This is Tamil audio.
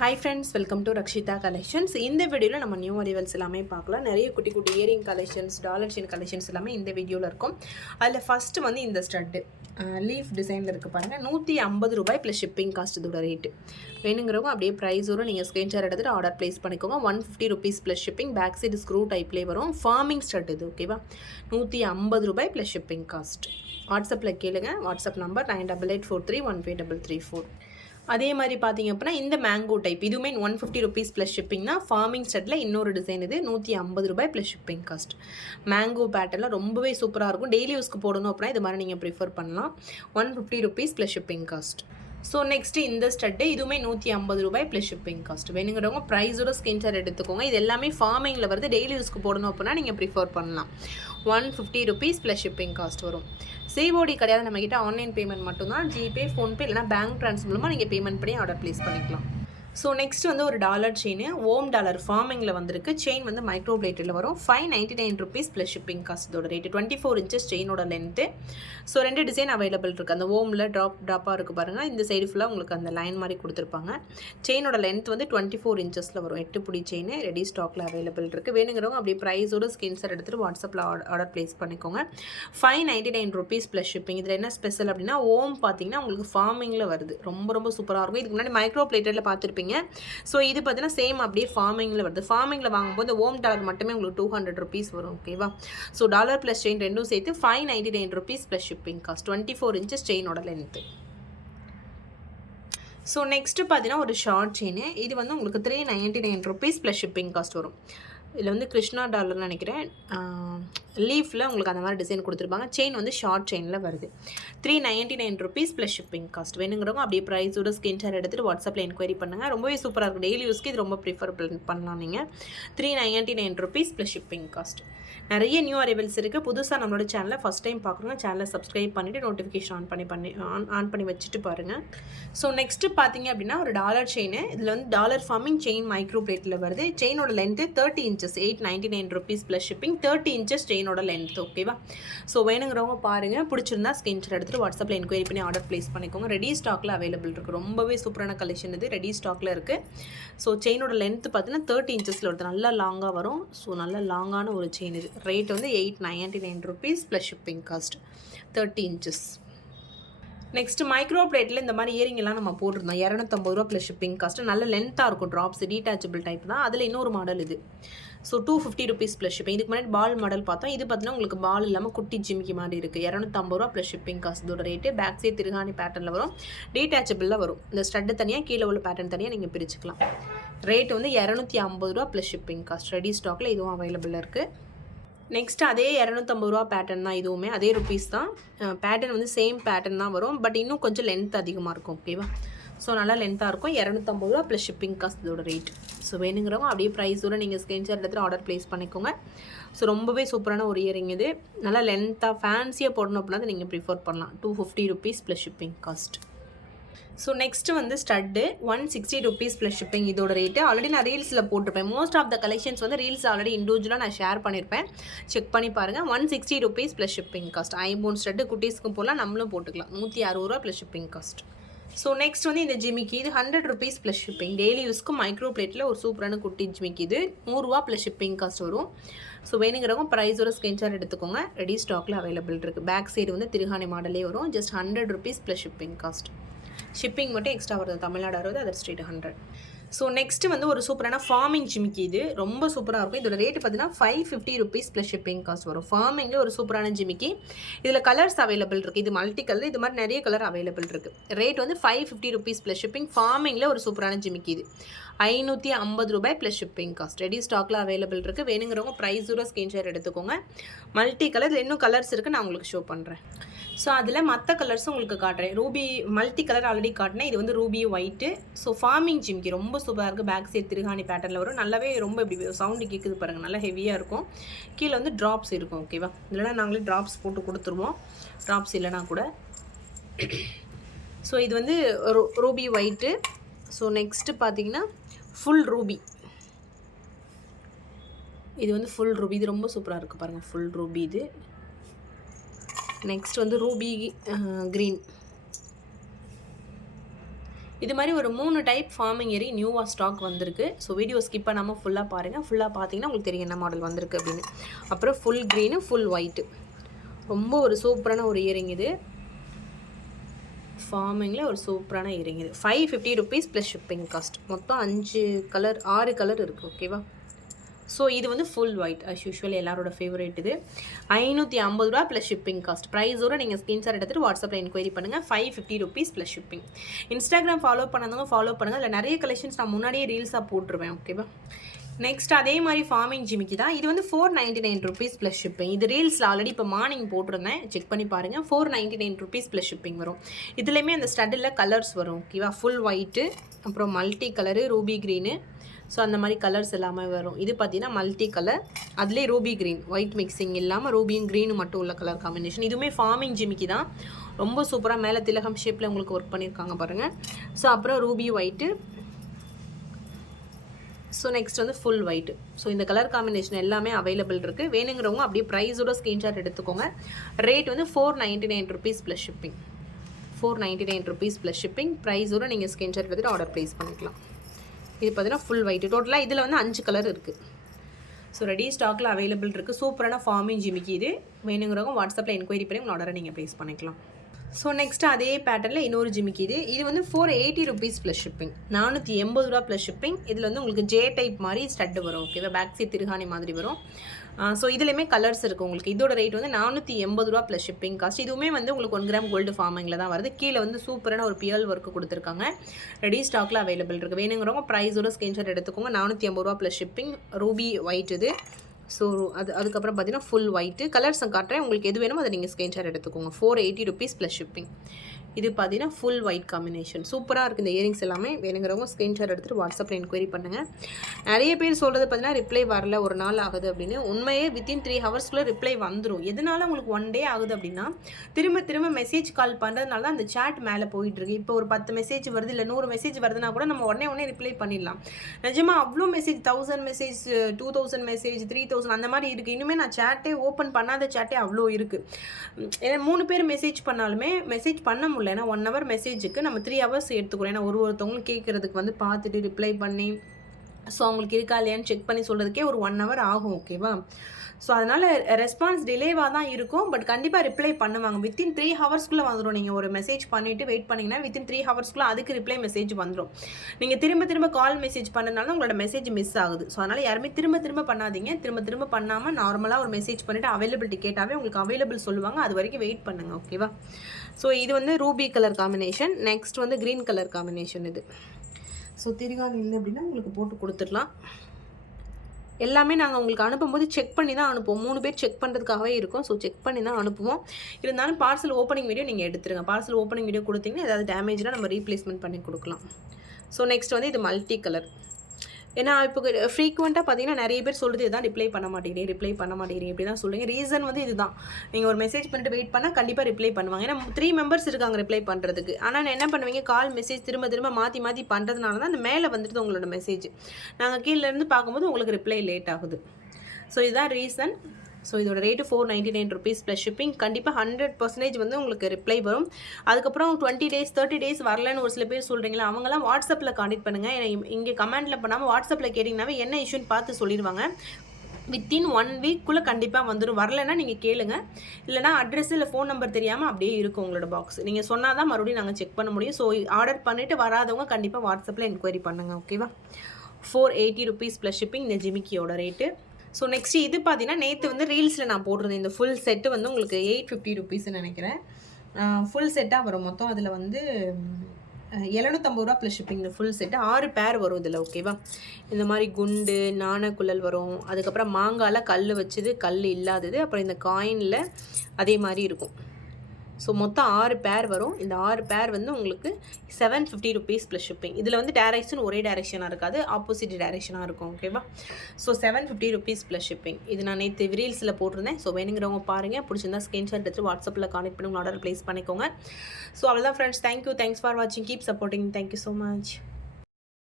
Hi friends welcome to Rakshitha collections இந்த வீடியோவில் நம்ம நியூ அரிவல்ஸ் எல்லாமே பார்க்கலாம். நிறைய குட்டி குட்டி earring collections dollar chain collections எல்லாமே இந்த வீடியோவில் இருக்கும். அதில் ஃபஸ்ட்டு வந்து இந்த ஸ்டட்டு லீஃப் டிசைனில் இருக்குது பாருங்கள் நூற்றி ஐம்பது ரூபாய் ப்ளஸ் ஷிப்பிங் காஸ்ட் இதோட ரேட்டு வேணுங்கிறவங்க அப்படியே ப்ரைஸோட நீங்கள் ஸ்க்ரீன்ஷாட் எடுத்துகிட்டு ஆர்டர் ப்ளேஸ் பண்ணிக்கோங்க. One fifty rupees plus shipping back side screw டைப்லேயே வரும். ஃபார்மிங் ஸ்டட் இது ஓகேவா நூற்றி ஐம்பது ரூபாய் ப்ளஸ் ஷிப்பிங் காஸ்ட் வாட்ஸ்அப்பில் கேளுங்க. WhatsApp number nine double eight four three one five double three four அதே மாதிரி பார்த்தீங்க அப்படின்னா இந்த மேங்கோ டைப் இதுவுமே ஒன் ஃபிஃப்டி ருபீஸ் ப்ளஸ் ஷிப்பிங்னா ஃபார்மிங் செட்டில் இன்னொரு டிசைன் இது நூற்றி ஐம்பது ரூபாய் ப்ளஸ் ஷிப்பிங் காஸ்ட் மேங்கோ பேட்டர்லாம் ரொம்பவே சூப்பராக இருக்கும். டெய்லி யூஸ்க்கு போடணும் அப்படின்னா இது மாதிரி நீங்கள் ப்ரிஃபர் பண்ணலாம். One fifty rupees plus shipping cost so next இந்த ஸ்டட்டு இதுவுமே நூற்றி ஐம்பது ரூபாய் ப்ளஸ் ஷிப்பிங் காஸ்ட் வேணுங்கிறவங்க ப்ரைஸோட ஸ்கிரீன்ஷாட் எடுத்துக்கோங்க. இது எல்லாமே ஃபார்மிங்கில் வருது. டெய்லி யூஸ்க்கு போடணும் அப்படின்னா நீங்கள் ப்ரிஃபர் பண்ணலாம். One fifty rupees plus shipping cost வரும். சிஓடி கிடையாது. நம்மக்கிட்ட ஆன்லைன் பேமெண்ட் மட்டும்தான். ஜிபே ஃபோன்பே இல்லைனா பேங்க் ட்ரான்ஸ்ஃபர் மூலமாக நீங்கள் பேமெண்ட் பண்ணி ஆர்டர் ப்ளேஸ் பண்ணிக்கலாம். ஸோ நெக்ஸ்ட் வந்து ஒரு டாலர் செயின் ஓம் டாலர் ஃபார்மிங்கில் வந்திருக்கு. செயின் வந்து மைக்ரோ பிளேட்டில் வரும். Five ninety nine rupees plus shipping cost இதோட ரேட்டு டுவெண்ட்டி ஃபோர் இன்ச்சஸ் செயினோட லென்த்து ஸோ ரெண்டு டிசைன் அவைலபிள் இருக்குது அந்த ஓமில் ட்ராப் ட்ராப்பாக இருக்குது பாருங்கள் இந்த சைடு ஃபுல்லாக உங்களுக்கு அந்த லைன் மாதிரி கொடுத்துருப்பாங்க. செயினோட லென்த் வந்து டுவெண்ட்டி ஃபோர் இன்ச்சஸில் வரும். எட்டு பிடி செயின் ரெடி ஸ்டாக்கில் அவைலபிள் இருக்குது வேணுங்கிறவங்க அப்படியே ப்ரைஸோட ஸ்கிரீன்ஷாட் எடுத்துகிட்டு வாட்ஸ்அப்பில் ஆர்டர் ப்ளேஸ் பண்ணிக்கோங்க. Five ninety nine rupees plus shipping இதில் என்ன ஸ்பெஷல் அப்படின்னா ஓம் பார்த்தீங்கன்னா உங்களுக்கு ஃபார்மிங்கில் வருது. ரொம்ப ரொம்ப சூப்பராக இருக்கும். இதுக்கு முன்னாடி மைக்ரோ பிளேட்டரில் பார்த்துருப்பீங்க. ஸோ இது பார்த்தீங்கன்னா சேம் அப்படியே ஃபார்மிங்கில் வருது. ஃபார்மிங்கில் வாங்கும்போது ஓம் டாலர் மட்டுமே உங்களுக்கு டூ ஹண்ட்ரட் ருபீஸ் வரும் ஓகேவா ஸோ டாலர் ப்ளஸ் செயின் ரெண்டும் சேர்த்து five ninety nine rupees plus shipping cost twenty four inches செயினோட length so next பார்த்தீங்கன்னா ஒரு ஷார்ட் செயின் இது வந்து உங்களுக்கு three ninety nine rupees plus shipping cost வரும். இதில் வந்து கிருஷ்ணா டாலர்னு நினைக்கிறேன். லீஃபில் உங்களுக்கு அந்த மாதிரி டிசைன் கொடுத்துருப்பாங்க. செயின் வந்து ஷார்ட் செயினில் வருது. Three ninety nine rupees plus shipping cost வேணுங்கிறவங்க அப்படியே ப்ரைஸோட ஸ்கிரீன்ஷாட் எடுத்துகிட்டு வாட்ஸ்அப்பில் என்கொயரி பண்ணுங்கள் ரொம்பவே சூப்பராக இருக்கும். டெய்லி யூஸ்க்கு இது ரொம்ப ப்ரிஃபர் பண்ணலாம் நீங்கள் three ninety nine rupees plus shipping cost நிறைய நியூ அரைவல்ஸ் இருக்குது புதுசாக நம்மளோட சேனலை ஃபஸ்ட் டைம் பார்க்குறோங்க சேனலை சப்ஸ்கிரைப் பண்ணிவிட்டு நோட்டிஃபிகேஷன் ஆன் பண்ணி பண்ணி ஆன் ஆன் பண்ணி வச்சுட்டு பாருங்கள் ஸோ நெக்ஸ்ட்டு பார்த்தீங்க அப்படின்னா ஒரு டாலர் செயின் இதில் வந்து டாலர் ஃபார்மிங் செயின் மைக்ரோ பிளேட்டில் வருது. செயினோட length thirty inches eight ninety nine rupees plus shipping thirty inches செயினோட length ஓகேவா ஸோ வேணுங்கிறவங்க பாருங்கள் பிடிச்சிருந்தா ஸ்கிரீன்ஷாட் எடுத்துகிட்டு வாட்ஸ்அப்பில் என்கொயரி பண்ணி ஆர்டர் ப்ளேஸ் பண்ணிக்கோங்க. ரெடி ஸ்டாக்கில் அவைலபிள் இருக்குது ரொம்பவே சூப்பரான கலெக்ஷன் இது. ரெடி ஸ்டாக்கில் இருக்குது ஸோ செயினோட லென்த் பார்த்தீங்கன்னா தேர்ட்டி இன்ச்சஸில் வருது. நல்லா லாங்காக வரும். ஸோ நல்ல லாங்கான ஒரு செயின் இது. ரேட் வந்து eight ninety nine rupees plus shipping cost thirty inches next micro பிளேட்டில் இந்த மாதிரி இயரிங்லாம் நம்ம போட்டிருந்தோம். இரநூத்தம்பது ரூபா ப்ளஸ் ஷிப்பிங் காஸ்ட் நல்ல லென்த்தாக இருக்கும். ட்ராப்ஸ் டீட்டாச்சபிள் டைப் தான். அதில் இன்னொரு மாடல் இது. So two fifty rupees plus shipping இதுக்கு முன்னாடி பால் மாடல் பார்த்தோம். இது பார்த்தீங்கன்னா உங்களுக்கு பால் இல்லாமல் குட்டி ஜிமிக்கி மாதிரி இருக்குது இரநூத்தம்பது ரூபா ப்ளஸ் ஷிப்பிங் காஸ்ட் இதோட ரேட்டு பேக் சைட் திருகாணி பேட்டர்னில் வரும். டீட்டாச்சபிளில் வரும். இந்த ஸ்டட்டு தனியாக கீழே உள்ள பேட்டர்ன் தனியாக நீங்கள் பிரிச்சுக்கலாம். ரேட் வந்து இரநூத்தி ஐம்பது ரூபா ப்ளஸ் ஷிப்பிங் காஸ்ட் ரெடி ஸ்டாக்கில் இதுவும் அவைலபிளாக இருக்குது நெக்ஸ்ட் அதே இரநூத்தம்பது ரூபா பேட்டர்ன் தான் இதுவுமே. அதே ருபீஸ் தான். பேட்டர்ன் வந்து சேம் பேட்டர்ன் தான் வரும். பட் இன்னும் கொஞ்சம் லென்த் அதிகமாக இருக்கும் ஓகேவா ஸோ நல்லா லென்த்தாக இருக்கும். இரநூத்தம்பது ரூபா ப்ளஸ் ஷிப்பிங் காஸ்ட் இதோட ரேட் ஸோ வேணுங்கிறவங்க அப்படியே ப்ரைஸோட நீங்கள் ஸ்க்ரீன்ஷாட் எடுத்துகிட்டு ஆர்டர் ப்ளேஸ் பண்ணிக்கோங்க. ஸோ ரொம்பவே சூப்பரான ஒரு இயரிங் இது. நல்லா லென்த்தாக ஃபேன்சியாக போடணும் அப்படின்னா நீங்கள் ப்ரிஃபர் பண்ணலாம். Two fifty rupees plus shipping cost so next வந்து stud one sixty rupees plus shipping இதோட ரேட்டு ஆல்ரெடி நான் ரீல்ஸில் போட்டிருப்பேன். மோஸ்ட் ஆஃப் த கலெக்ஷன்ஸ் வந்து ரீல்ஸ் ஆல்ரெடி இண்டிவிஜுவலாக நான் ஷேர் பண்ணியிருப்பேன் செக் பண்ணி பாருங்கள் one sixty rupees plus shipping cost iPhone stud குட்டீஸ்க்கும் போகலாம் நம்மளும் போட்டுக்கலாம். நூற்றி அறுபது ரூபா plus shipping cost so next வந்து இந்த ஜிமிக்கு. இது hundred rupees plus shipping daily யூஸ்க்கு மைக்ரோ பிளேட்டில் ஒரு சூப்பரான குட்டி ஜிமிக்கு இது. நூறுரூவா ப்ளஸ் ஷிப்பிங் காஸ்ட் வரும். ஸோ வேணுங்கிறவங்க ப்ரைஸோட ஸ்கிரீன்ஷாட் எடுத்துக்கோங்க. ரெடி ஸ்டாக்கில் அவைலபிள் இருக்குது பேக் சைடு வந்து திருகாணி மாடலே வரும். Just hundred rupees plus shipping cost shipping மட்டும் எக்ஸ்ட்ரா வருது. தமிழ்நாடு அறுபது other state hundred so next வந்து ஒரு சூப்பரான ஃபார்மிங் ஜிமிக்கி இது. ரொம்ப சூப்பராக இருக்கும். இதோட ரேட்டு பார்த்தீங்கன்னா five fifty rupees plus shipping cost வரும். ஃபார்மிங்கில் ஒரு சூப்பரான ஜிமிக்கி. இதில் கலர்ஸ் அவைலபிள் இருக்குது இது மல்டி கலர் இது மாதிரி நிறைய கலர் அவைலபிள் இருக்குது ரேட் வந்து five fifty rupees plus shipping ஃபார்மிங்கில் ஒரு சூப்பரான ஜிமிக்கி இது. ஐநூற்றி ஐம்பது ரூபாய் ப்ளஸ் ஷிப்பிங் காஸ்ட் ரெடி ஸ்டாக்கில் அவைலபிள் இருக்குது வேணுங்கிறவங்க ப்ரைஸோட ஸ்க்ரீன்ஷாட் எடுத்துக்கோங்க. மல்டி கலர் இன்னும் கலர்ஸ் இருக்குது நான் உங்களுக்கு ஷோ பண்ணுறேன் ஸோ அதில் மற்ற கலர்ஸும் உங்களுக்கு காட்டுறேன். ரூபி மல்டி கலர் ஆல்ரெடி காட்டினேன். இது வந்து ரூபி ஒயிட்டு ஸோ ஃபார்மிங் ஜிம்கி ரொம்ப சூப்பராக இருக்குது பேக் சைட் திருகாணி பேட்டர்னில் வரும். நல்லாவே ரொம்ப இப்படி சவுண்டு கேட்குது பாருங்கள் நல்லா ஹெவியாக இருக்கும். கீழே வந்து ட்ராப்ஸ் இருக்கும் ஓகேவா இல்லைனா நாங்களே ட்ராப்ஸ் போட்டு கொடுத்துருவோம். ட்ராப்ஸ் இல்லைனா கூட. ஸோ இது வந்து ரூபி ஒயிட்டு ஸோ நெக்ஸ்ட்டு பார்த்தீங்கன்னா ஃபுல் ரூபி இது வந்து ஃபுல் ரூபி இது ரொம்ப சூப்பராக இருக்குது பாருங்கள் ஃபுல் ரூபி இது. நெக்ஸ்ட் வந்து ரூபி க்ரீன் இது மாதிரி ஒரு மூணு டைப் ஃபார்மிங் ஏரி நியூவாக ஸ்டாக் வந்திருக்கு. ஸோ வீடியோ ஸ்கிப் பண்ணாமல் ஃபுல்லாக பாருங்கள் ஃபுல்லாக பார்த்தீங்கன்னா உங்களுக்கு தெரியும் என்ன மாடல் வந்திருக்கு அப்படின்னு. அப்புறம் ஃபுல் க்ரீனு ஃபுல் ஒயிட்டு ரொம்ப ஒரு சூப்பரான ஒரு இயரிங் இது. ஃபார்மிங்கில் ஒரு சூப்பரான இயரிங் இது. Five fifty rupees plus shipping cost மொத்தம் அஞ்சு கலர் ஆறு கலர் இருக்குது ஓகேவா ஸோ இது வந்து ஃபுல் ஒயிட் அஸ் யூஷுவல் எல்லாரோட ஃபேவரேட் இது. ஐநூற்றி ஐம்பது ரூபா ப்ளஸ் ஷிப்பிங் காஸ்ட் ப்ரைஸோட நீங்கள் ஸ்க்ரீன்ஷாட் எடுத்துகிட்டு வாட்ஸ்அப்பில் என்கொயரி பண்ணுங்கள் five fifty rupees plus shipping Instagram follow பண்ணதவங்க follow பண்ணுங்கள் இல்லை நிறைய கலெக்ஷன்ஸ் நான் முன்னாடியே ரீல்ஸாக போட்டுருவேன் ஓகேவா நெக்ஸ்ட் அதே மாதிரி ஃபார்மிங் ஜிமிக்கு தான். இது வந்து four ninety nine rupees plus shipping இது ரீல்ஸில் ஆல்ரெடி இப்போ மார்னிங் போட்டிருந்தேன். செக் பண்ணி பாருங்கள் four ninety nine rupees plus shipping வரும். இதுலேயுமே அந்த ஸ்டட்டில் கலர்ஸ் வரும் ஓகேவா ஃபுல் ஒயிட்டு அப்புறம் multi colour ruby green so அந்த மாதிரி கலர்ஸ் எல்லாமே வரும். இது பார்த்தீங்கன்னா மல்டி கலர் அதுலேயே ரூபி க்ரீன் ஒயிட் மிக்சிங் இல்லாமல் ரூபியும் க்ரீனும் மட்டும் உள்ள கலர் காம்பினேஷன் இதுவுமே ஃபார்மிங் ஜிமிக்கி தான். ரொம்ப சூப்பராக மேலே திலகம் ஷேப்பில் உங்களுக்கு ஒர்க் பண்ணியிருக்காங்க பாருங்கள் ஸோ அப்புறம் ரூபி ஒயிட்டு ஸோ நெக்ஸ்ட் வந்து ஃபுல் ஒயிட் ஸோ இந்த கலர் காம்பினேஷன் எல்லாமே அவைலபிள் இருக்குது வேணுங்கிறவங்க அப்படியே ப்ரைஸோட ஸ்க்ரீன்ஷாட் எடுத்துக்கோங்க. ரேட் வந்து four ninety nine rupees plus shipping four ninety nine rupees plus shipping ப்ரைஸோட நீங்கள் ஸ்க்ரீன்ஷாட் எடுத்துகிட்டு ஆர்டர் ப்ளேஸ் பண்ணிக்கலாம். இது பார்த்தீங்கன்னா ஃபுல் ஒயிட்டு டோட்டலாக இதில் வந்து அஞ்சு கலர் இருக்குது ஸோ ரெடி ஸ்டாக்கில் அவைலபிள் இருக்குது சூப்பரான ஃபார்மிங் ஜிமிக்கு இது. வேணுங்கிறவங்க வாட்ஸ்அப்பில் என்கொயரி பண்ணி உங்கள் ஆர்டரை நீங்கள் ப்ளேஸ் பண்ணிக்கலாம். ஸோ நெக்ஸ்ட் அதே பேட்டர்னில் இன்னொரு ஜிமிக்கு இது. இது வந்து four eighty rupees plus shipping நானூற்றி எண்பது ரூபா ப்ளஸ் ஷிப்பிங் இதில் வந்து உங்களுக்கு ஜே டைப் மாதிரி ஸ்டட்டு வரும் ஓகேவா பேக் சைட் திருகாணி மாதிரி வரும். ஸோ இதுலேயுமே கலர்ஸ் இருக்குது உங்களுக்கு. இதோட ரேட் வந்து நானூற்றி எண்பது ரூபா ப்ளஸ் ஷிப்பிங் காஸ்ட் இதுவுமே வந்து உங்களுக்கு ஒன் கிராம் கோல்டு ஃபார்மிங்கில் தான் வருது. கீழே வந்து சூப்பரான ஒரு பியல் ஒர்க்கு கொடுத்துருக்காங்க. ரெடி ஸ்டாக்கில் அவைலபிள் இருக்குது வேணுங்கிறவங்க ப்ரைஸோட ஸ்கிரீன்ஷாட் எடுத்துக்கோங்க. நானூற்றி ஐம்பது ரூபா ப்ளஸ் ஷிப்பிங் ரூபி ஒயிட் இது. ஸோ அது அதுக்கப்புறம் பார்த்தீங்கன்னா ஃபுல் ஒயிட்டு கலர்ஸ் காட்டுறேன். உங்களுக்கு எது வேணுமோ அதை நீங்கள் ஸ்க்ரீன்ஷாட் எடுத்துக்கோங்க. Four eighty rupees plus shipping இது பார்த்தீங்கன்னா ஃபுல் ஒயிட் காம்பினேஷன் சூப்பராக இருக்குது இந்த இயரிங்ஸ் எல்லாமே. வேணுங்கிறவங்க ஸ்க்ரீன்ஷாட் எடுத்துகிட்டு வாட்ஸ்அப்பில் என்கொயரி பண்ணுங்கள் நிறைய பேர் சொல்கிறது பார்த்தீங்கன்னா ரிப்ளை வரல ஒரு நாள் ஆகுது அப்படின்னு. உண்மையே வித்தின் த்ரீ ஹவர்ஸ்க்குள்ளே ரிப்ளை வந்துடும் எதனால உங்களுக்கு ஒன் டே ஆகுது அப்படின்னா திரும்ப திரும்ப மெசேஜ் கால் பண்ணுறதுனால தான் அந்த சேட் மேலே போயிட்டுருக்கு இப்போ ஒரு பத்து மெசேஜ் வருது இல்லை நூறு மெசேஜ் வருதுன்னா கூட நம்ம உடனே உடனே ரிப்ளை பண்ணிடலாம். நிஜமாக அவ்வளோ message thousand message two thousand message three thousand அந்த மாதிரி இருக்குது இனிமே நான் சேட்டே ஓப்பன் பண்ணாத சேட்டே அவ்வளோ இருக்குது ஏன்னா மூணு பேர் மெசேஜ் பண்ணாலுமே மெசேஜ் பண்ண முடியல. ஏன்னா ஒன் ஹவர் மெசேஜுக்கு நம்ம த்ரீ ஹவர்ஸ் எடுத்துக்கிறோம் ஏன்னா ஒரு ஒருத்தவங்களும் கேட்குறதுக்கு வந்து பார்த்துட்டு ரிப்ளை பண்ணி ஸோ அவங்களுக்கு இருக்கா இல்லையான்னு செக் பண்ணி சொல்கிறதுக்கே ஒரு ஒன் ஹவர் ஆகும் ஓகேவா ஸோ அதனால் ரெஸ்பான்ஸ் டிலேவாக தான் இருக்கும். பட் கண்டிப்பாக ரிப்ளை பண்ணுவாங்க. வித்தின் த்ரீ ஹவர்ஸ்க்குள்ளே வந்துடும் நீங்கள் ஒரு மெசேஜ் பண்ணிவிட்டு வெயிட் பண்ணிங்கன்னா வித்தின் த்ரீ ஹவர்ஸ்க்குள்ளே அதுக்கு ரிப்ளை மெசேஜ் வந்துடும் நீங்கள் திரும்ப திரும்ப கால் மெசேஜ் பண்ணனால உங்களோட மெசேஜ் மிஸ் ஆகுது. ஸோ அதனால் யாருமே திரும்ப திரும்ப பண்ணாதீங்க. திரும்ப திரும்ப பண்ணாமல் நார்மலாக ஒரு மெசேஜ் பண்ணிவிட்டு அவைலபிலிட்டி கேட்டாவே உங்களுக்கு அவைலபிள் சொல்லுவாங்க. அது வரைக்கும் வெயிட் பண்ணுங்கள் ஓகேவா ஸோ இது வந்து ரூபி கலர் காம்பினேஷன் நெக்ஸ்ட் வந்து க்ரீன் கலர் காம்பினேஷன் இது. ஸோ திருகாணி இல்லை அப்படின்னா உங்களுக்கு போட்டு கொடுத்துடலாம். எல்லாமே நாங்கள் உங்களுக்கு அனுப்பும்போது செக் பண்ணி தான் அனுப்புவோம். மூணு பேர் செக் பண்ணுறதுக்காகவே இருக்கும். ஸோ செக் பண்ணி தான் அனுப்புவோம். இருந்தாலும் பார்சல் ஓப்பனிங் வீடியோ நீங்கள் எடுத்துருங்க. பார்சல் ஓப்பனிங் வீடியோ கொடுத்தீங்கன்னா ஏதாவது டேமேஜ்னால் நம்ம ரீப்ளேஸ்மெண்ட் பண்ணி கொடுக்கலாம். ஸோ நெக்ஸ்ட் வந்து இது மல்டி கலர் ஏன்னா இப்போ ஃப்ரீக்வெண்ட்டாக பார்த்தீங்கன்னா நிறைய பேர் சொல்கிறது இதுதான் ரிப்ளை பண்ண மாட்டேங்கிறீங்க ரிப்ளை பண்ண மாட்டேங்கிறீங்க இப்படி தான் சொல்லுங்க ரீசன் வந்து இதுதான். நீங்கள் ஒரு மெசேஜ் பண்ணிட்டு வெயிட் பண்ணால் கண்டிப்பாக ரிப்ளை பண்ணுவாங்க. ஏன்னா த்ரீ மெம்பர்ஸ் இருக்காங்க ரிப்ளை பண்ணுறதுக்கு ஆனால் நான் என்ன பண்ணுவீங்க? கால் மெசேஜ் திரும்ப திரும்ப மாற்றி மாற்றி பண்ணுறதுனால தான் அந்த மேலே வந்துட்டு உங்களோட மெசேஜ் நாங்கள் கீழேருந்து பார்க்கும்போது உங்களுக்கு ரிப்ளை லேட் ஆகுது. ஸோ இதுதான் ரீசன் ஸோ இதோட rate four ninety nine rupees plus shipping கண்டிப்பாக ஹண்ட்ரட் பர்சன்டேஜ் வந்து உங்களுக்கு ரிப்ளை வரும். அதுக்கப்புறம் டுவெண்ட்டி டேஸ் தேர்ட்டி டேஸ் வரலன்னு ஒரு சில பேர் சொல்கிறீங்களா அவங்களாம் வாட்ஸ்அப்பில் காண்டக்ட் பண்ணுங்கள் ஏன்னா இங்கே கமெண்ட்டில் பண்ணாமல் வாட்ஸ்அப்பில் கேட்டிங்கனாவே என்ன இஷ்யூன்னு பார்த்து சொல்லிடுவாங்க வித்தின் ஒன் வீக்குள்ளே கண்டிப்பாக வந்துடும் வரலைன்னா நீங்கள் கேளுங்க. இல்லைனா அட்ரஸ் இல்லை ஃபோன் நம்பர் தெரியாமல் அப்படியே இருக்கும் உங்களோட பாக்ஸ் நீங்கள் சொன்னால் தான் மறுபடியும் நாங்கள் செக் பண்ண முடியும். ஸோ ஆர்டர் பண்ணிவிட்டு வராதவங்க கண்டிப்பாக வாட்ஸ்அப்பில் என்கொயரி பண்ணுங்கள் ஓகேவா four eighty rupees plus shipping இந்த ஜிமிக்கியோட ரேட்டு ஸோ நெக்ஸ்ட் இது பார்த்தீங்கன்னா நேற்று வந்து ரீல்ஸில் நான் போட்டிருந்தேன். இந்த ஃபுல் செட்டு வந்து உங்களுக்கு எயிட் ஃபிஃப்டி ருபீஸ்ன்னு நினைக்கிறேன். ஃபுல் செட்டாக வரும். மொத்தம் அதில் வந்து எழுநூற்றம்பது ரூபா ப்ளஸ் ஷிப்பிங் இந்த ஃபுல் செட்டு ஆறு பேர் வரும் இதில் ஓகேவா இந்த மாதிரி குண்டு நாணக்குழல் வரும். அதுக்கப்புறம் மாங்காயில் கல் வச்சது கல் இல்லாதது. அப்புறம் இந்த காயினில் அதே மாதிரி இருக்கும். ஸோ மொத்தம் ஆறு பேர் வரும். இந்த ஆறு பேர் வந்து உங்களுக்கு seven fifty rupees plus shipping இதில் வந்து டேரக்ஷன் ஒரே டேரெக்ஷனாக இருக்காது. ஆப்போசிட் டேரெக்ஷனாக இருக்கும். ஓகேவா so seven fifty rupees plus shipping இது நான் நேற்று ரீல்ஸில் போட்டிருந்தேன். ஸோ வேணுங்கிறவங்க பாருங்கள் பிடிச்சிருந்தா ஸ்க்ரீன்ஷாட் எடுத்து வாட்ஸ்அப்பில் கான்டெக்ட் பண்ணி உங்கள் ஆர்டர் ப்ளேஸ் பண்ணிக்கோங்க ஸோ அவ்வளோதான் friends thank you thanks for வாட்சிங் keep supporting thank you so much